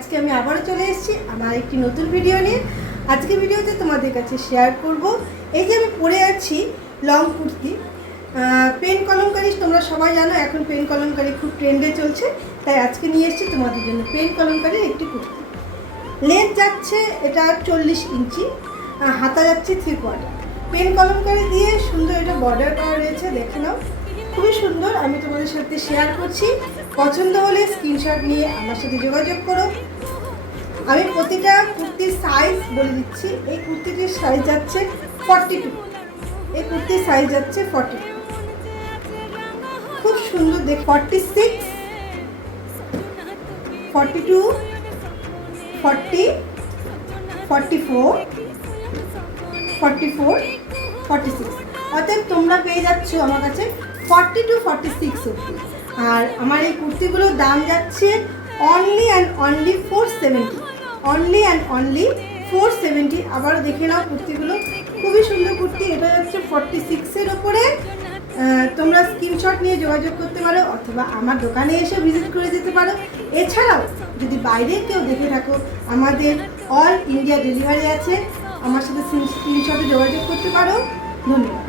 আজকে আমি আবারও চলে এসেছি আমার একটি নতুন ভিডিও নিয়ে। আজকে ভিডিওতে তোমাদের কাছে শেয়ার করব এই যে আমি পরে আছি লং কুর্তি, পেন কলমকারি। তোমরা সবাই জানো এখন পেন কলমকারি খুব ট্রেন্ডে চলছে, তাই আজকে নিয়ে এসেছি তোমাদের জন্য পেন কলমকারির একটি কুর্তি। লেন্থ যাচ্ছে এটা 40 ইঞ্চি, হাতা যাচ্ছে 3/4। পেন কলমকারি দিয়ে সুন্দর এটা বর্ডার করা রয়েছে, দেখে নাও, খুবই সুন্দর। আমি তোমাদের সাথে শেয়ার করছি, পছন্দ হলে স্ক্রিনশট নিয়ে আমার সাথে যোগাযোগ করো। আমি প্রতিটা কুর্তির সাইজ বলে দিচ্ছি। এই কুর্তিটির সাইজ যাচ্ছে 42, এই কুর্তির সাইজ যাচ্ছে 42, খুব সুন্দর দেখ। 46, 42, 40, 44, 44, 46। অতএব তোমরা পেয়ে যাচ্ছ আমার কাছে 40 to 46 অবধি। আর আমার এই কুর্তিগুলোর দাম যাচ্ছে only and only 470, only and only 470। আবার দেখে নাও কুর্তিগুলো, খুবই সুন্দর কুর্তি। এটা যাচ্ছে 46-এর ওপরে। তোমরা স্ক্রিনশট নিয়ে যোগাযোগ করতে পারো অথবা আমার দোকানে এসে ভিজিট করে যেতে পারো। এছাড়াও যদি বাইরে কেউ দেখে থাকো, আমাদের অল ইন্ডিয়া ডেলিভারি আছে, আমার সাথে স্ক্রিনশটে যোগাযোগ করতে পারো। ধন্যবাদ।